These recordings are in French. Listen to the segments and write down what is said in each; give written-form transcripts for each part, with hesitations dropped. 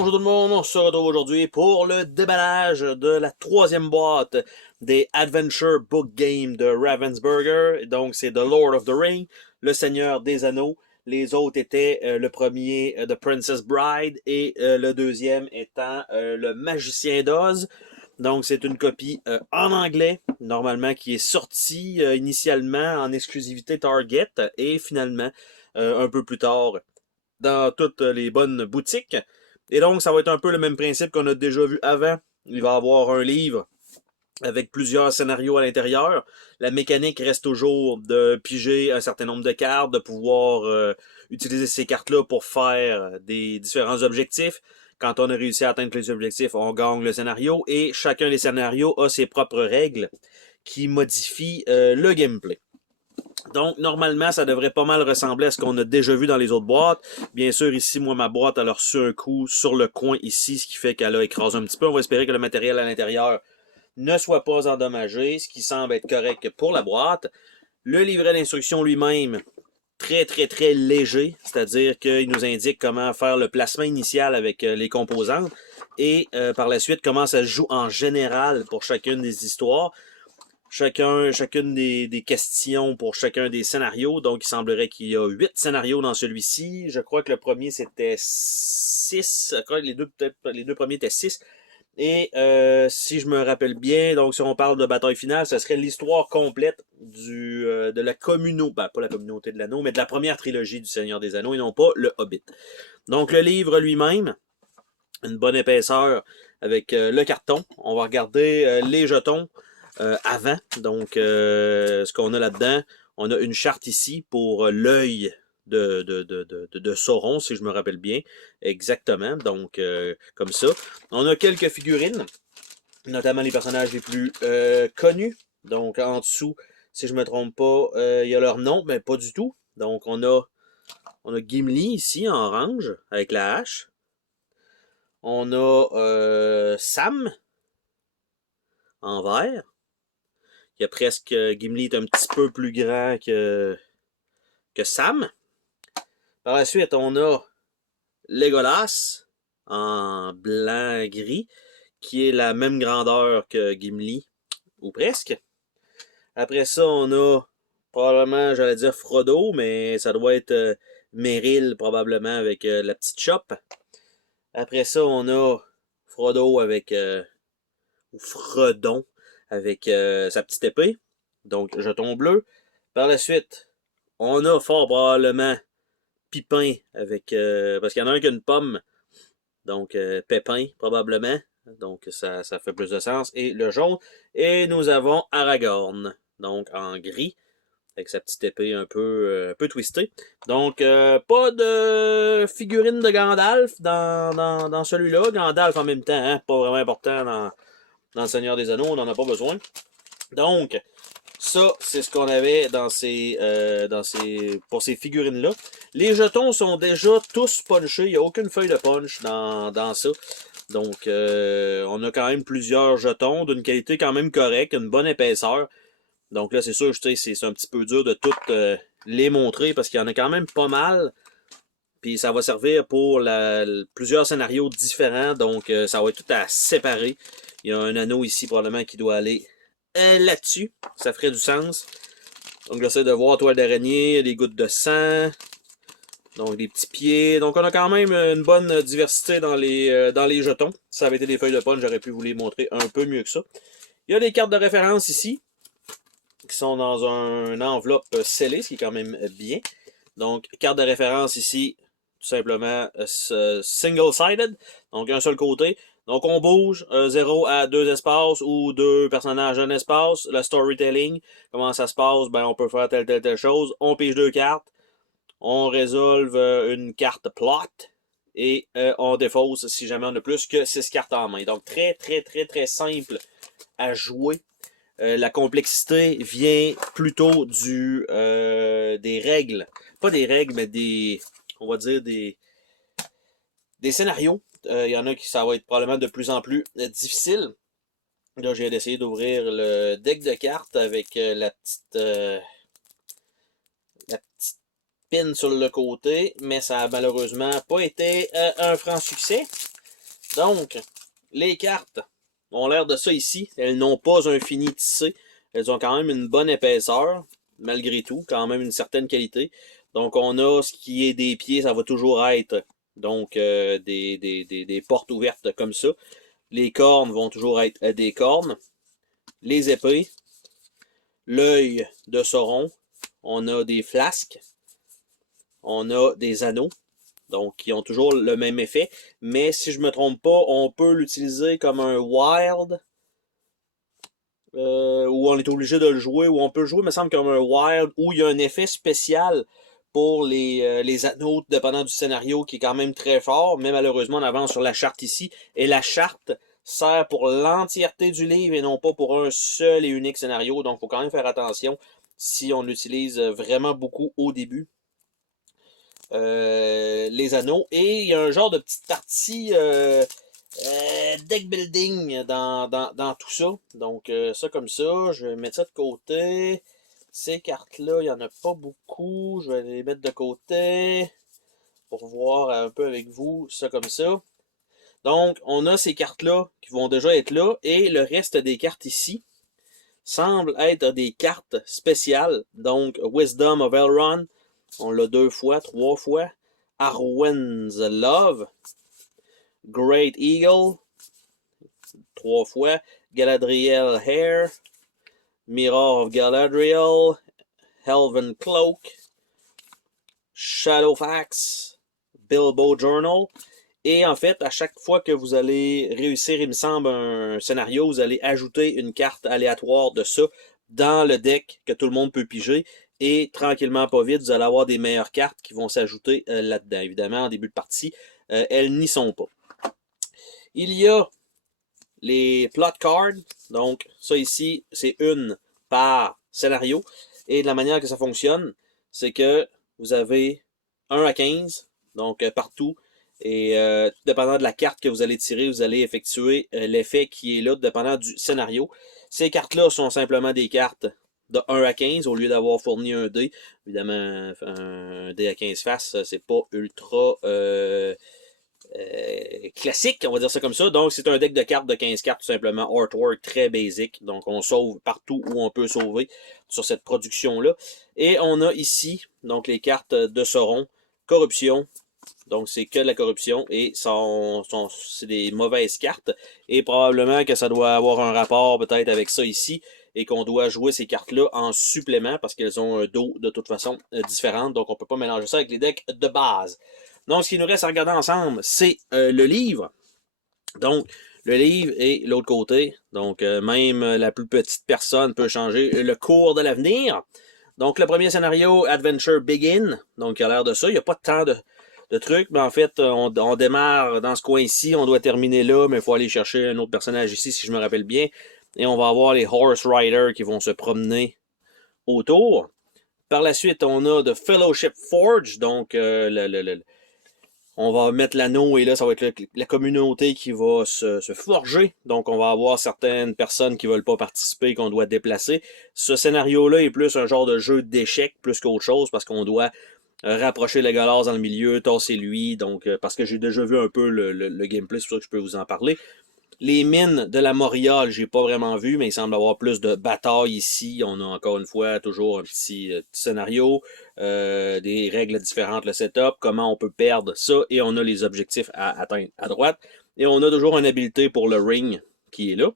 Bonjour tout le monde, on se retrouve aujourd'hui pour le déballage de la troisième boîte des Adventure Book Game de Ravensburger. Donc c'est The Lord of the Ring, Le Seigneur des Anneaux. Les autres étaient le premier The Princess Bride et le deuxième étant Le Magicien d'Oz. Donc c'est une copie en anglais, normalement qui est sortie initialement en exclusivité Target et finalement un peu plus tard dans toutes les bonnes boutiques. Et donc, ça va être un peu le même principe qu'on a déjà vu avant. Il va y avoir un livre avec plusieurs scénarios à l'intérieur. La mécanique reste toujours de piger un certain nombre de cartes, de pouvoir utiliser ces cartes-là pour faire des différents objectifs. Quand on a réussi à atteindre les objectifs, on gagne le scénario et chacun des scénarios a ses propres règles qui modifient le gameplay. Donc, normalement, ça devrait pas mal ressembler à ce qu'on a déjà vu dans les autres boîtes. Bien sûr, ici, moi, ma boîte, elle a reçu un coup sur le coin ici, ce qui fait qu'elle a écrasé un petit peu. On va espérer que le matériel à l'intérieur ne soit pas endommagé, ce qui semble être correct pour la boîte. Le livret d'instruction lui-même, très, très, très léger, c'est-à-dire qu'il nous indique comment faire le placement initial avec les composantes et par la suite, comment ça se joue en général pour chacune des histoires. Chacune des questions pour chacun des scénarios. Donc, il semblerait qu'il y a 8 scénarios dans celui-ci. Je crois que le premier, c'était 6. Je crois que les deux premiers étaient 6. Et si je me rappelle bien, donc si on parle de bataille finale, ce serait l'histoire complète de la communauté, ben, pas la communauté de l'anneau, mais de la première trilogie du Seigneur des Anneaux et non pas le Hobbit. Donc, le livre lui-même, une bonne épaisseur avec le carton. On va regarder les jetons avant. Donc, ce qu'on a là-dedans, on a une charte ici pour l'œil de Sauron, si je me rappelle bien. Exactement. Donc, comme ça. On a quelques figurines, notamment les personnages les plus connus. Donc, en dessous, si je me trompe pas, il y a leur nom, mais pas du tout. Donc, on a Gimli ici en orange avec la hache. On a Sam en vert. Il y a presque Gimli est un petit peu plus grand que Sam. Par la suite, on a Legolas en blanc-gris, qui est la même grandeur que Gimli, ou presque. Après ça, on a probablement, j'allais dire Frodo, mais ça doit être Merrill probablement avec la petite chope. Après ça, on a Frodo avec, ou Fredon avec sa petite épée, donc jeton bleu. Par la suite, on a fort probablement Pipin avec. Parce qu'il y en a un qui a une pomme. Donc Pépin, probablement. Donc ça fait plus de sens. Et le jaune. Et nous avons Aragorn. Donc en gris. Avec sa petite épée un peu twistée. Donc pas de figurine de Gandalf dans celui-là. Gandalf en même temps, hein, pas vraiment important dans le Seigneur des Anneaux. On n'en a pas besoin. Donc, ça, c'est ce qu'on avait pour ces figurines-là. Les jetons sont déjà tous punchés. Il n'y a aucune feuille de punch dans ça. Donc, on a quand même plusieurs jetons d'une qualité quand même correcte, une bonne épaisseur. Donc là, c'est sûr, c'est un petit peu dur de toutes les montrer parce qu'il y en a quand même pas mal. Puis ça va servir pour plusieurs scénarios différents. Donc, ça va être tout à séparer. Il y a un anneau ici probablement qui doit aller là-dessus. Ça ferait du sens. Donc j'essaie de voir toile d'araignée, des gouttes de sang, donc des petits pieds. Donc on a quand même une bonne diversité dans les jetons. Si ça avait été des feuilles de punch, j'aurais pu vous les montrer un peu mieux que ça. Il y a des cartes de référence ici, qui sont dans une enveloppe scellée, ce qui est quand même bien. Donc carte de référence ici, tout simplement single-sided, donc un seul côté. Donc on bouge 0 à 2 espaces ou 2 personnages d'un espace. Le storytelling, comment ça se passe, ben on peut faire telle chose. On pige 2 cartes, on résolve une carte plot et on défausse si jamais on a plus que 6 cartes en main. Donc très très très très simple à jouer. La complexité vient plutôt des règles. Pas des règles, mais on va dire des scénarios. Il y en a qui ça va être probablement de plus en plus difficile. Là, j'ai essayé d'ouvrir le deck de cartes avec la petite pin sur le côté, mais ça a malheureusement pas été un franc succès. Donc, les cartes ont l'air de ça ici. Elles n'ont pas un fini tissé. Elles ont quand même une bonne épaisseur, malgré tout, quand même une certaine qualité. Donc, on a ce qui est des pieds, ça va toujours être donc des portes ouvertes comme ça. Les cornes vont toujours être des cornes. Les épées, l'œil de Sauron, on a des flasques, on a des anneaux, donc qui ont toujours le même effet. Mais si je ne me trompe pas, on peut l'utiliser comme un wild, où on est obligé de le jouer, ou on peut le jouer, me semble, comme un wild, où il y a un effet spécial pour les anneaux, dépendant du scénario, qui est quand même très fort, mais malheureusement, on avance sur la charte ici, et la charte sert pour l'entièreté du livre et non pas pour un seul et unique scénario, donc il faut quand même faire attention si on l'utilise vraiment beaucoup au début. Les anneaux, et il y a un genre de petite partie deck building dans tout ça. Donc, ça comme ça, je vais mettre ça de côté. Ces cartes-là, il n'y en a pas beaucoup. Je vais les mettre de côté pour voir un peu avec vous ça comme ça. Donc, on a ces cartes-là qui vont déjà être là, et le reste des cartes ici semblent être des cartes spéciales. Donc, Wisdom of Elrond, on l'a 2 fois, 3 fois. Arwen's Love, Great Eagle, 3 fois. Galadriel Hair, Mirror of Galadriel, Helven Cloak, Shadowfax, Bilbo Journal. Et en fait, à chaque fois que vous allez réussir, il me semble, un scénario, vous allez ajouter une carte aléatoire de ça dans le deck que tout le monde peut piger. Et tranquillement, pas vite, vous allez avoir des meilleures cartes qui vont s'ajouter là-dedans. Évidemment, en début de partie, elles n'y sont pas. Il y a les plot cards. Donc, ça ici, c'est une par scénario. Et de la manière que ça fonctionne, c'est que vous avez 1 à 15, donc partout. Et tout dépendant de la carte que vous allez tirer, vous allez effectuer l'effet qui est là, dépendant du scénario. Ces cartes-là sont simplement des cartes de 1 à 15 au lieu d'avoir fourni un dé. Évidemment, un dé à 15 faces, c'est pas ultra classique, on va dire ça comme ça. Donc, c'est un deck de cartes de 15 cartes, tout simplement. Artwork très basic. Donc, on sauve partout où on peut sauver sur cette production-là. Et on a ici, donc, les cartes de Sauron. Corruption. Donc, c'est que de la corruption et c'est des mauvaises cartes. Et probablement que ça doit avoir un rapport peut-être avec ça ici et qu'on doit jouer ces cartes-là en supplément parce qu'elles ont un dos de toute façon différent. Donc, on ne peut pas mélanger ça avec les decks de base. Donc, ce qui nous reste à regarder ensemble, c'est le livre. Donc, le livre et l'autre côté. Donc, même la plus petite personne peut changer le cours de l'avenir. Donc, le premier scénario, Adventure Begin. Donc, il y a l'air de ça. Il n'y a pas tant de trucs, mais en fait, on démarre dans ce coin-ci. On doit terminer là, mais il faut aller chercher un autre personnage ici, si je me rappelle bien. Et on va avoir les Horse Riders qui vont se promener autour. Par la suite, on a The Fellowship Forge. Donc, on va mettre l'anneau et là, ça va être la communauté qui va se forger. Donc, on va avoir certaines personnes qui ne veulent pas participer, qu'on doit déplacer. Ce scénario-là est plus un genre de jeu d'échecs plus qu'autre chose parce qu'on doit rapprocher les Legolas dans le milieu, tasser lui. Donc, parce que j'ai déjà vu un peu le gameplay, c'est pour ça que je peux vous en parler. Les mines de la Moria, j'ai pas vraiment vu, mais il semble avoir plus de batailles ici. On a encore une fois toujours un petit scénario, des règles différentes, le setup, comment on peut perdre ça, et on a les objectifs à atteindre à droite. Et on a toujours une habilité pour le ring qui est là.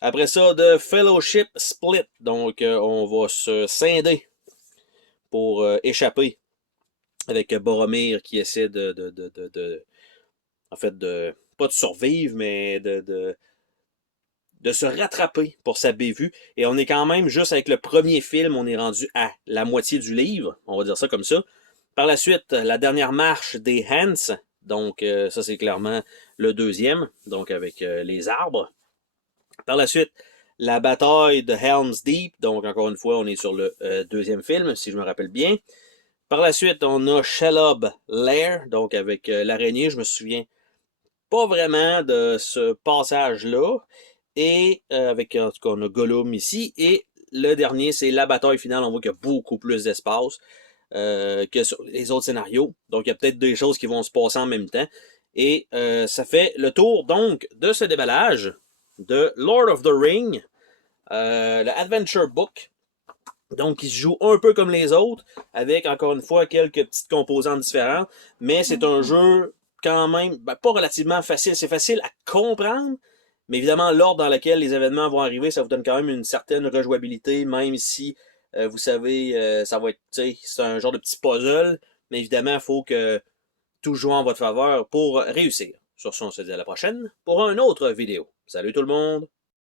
Après ça, de Fellowship Split. Donc, on va se scinder pour échapper avec Boromir qui essaie en fait, pas de survivre, mais de se rattraper pour sa bévue. Et on est quand même, juste avec le premier film, on est rendu à la moitié du livre, on va dire ça comme ça. Par la suite, la dernière marche des Hans, donc ça c'est clairement le deuxième, donc avec les arbres. Par la suite, la bataille de Helm's Deep, donc encore une fois, on est sur le deuxième film, si je me rappelle bien. Par la suite, on a Shelob Lair, donc avec l'araignée, je me souviens pas vraiment de ce passage-là. Et avec, en tout cas, on a Gollum ici. Et le dernier, c'est la bataille finale. On voit qu'il y a beaucoup plus d'espace que sur les autres scénarios. Donc, il y a peut-être des choses qui vont se passer en même temps. Et ça fait le tour donc de ce déballage de Lord of the Ring, le Adventure Book. Donc, il se joue un peu comme les autres, avec encore une fois quelques petites composantes différentes, mais c'est un jeu quand même, pas relativement facile. C'est facile à comprendre, mais évidemment, l'ordre dans lequel les événements vont arriver, ça vous donne quand même une certaine rejouabilité, même si vous savez, ça va être, c'est un genre de petit puzzle, mais évidemment, il faut que tout joue en votre faveur pour réussir. Sur ce, on se dit à la prochaine pour une autre vidéo. Salut tout le monde!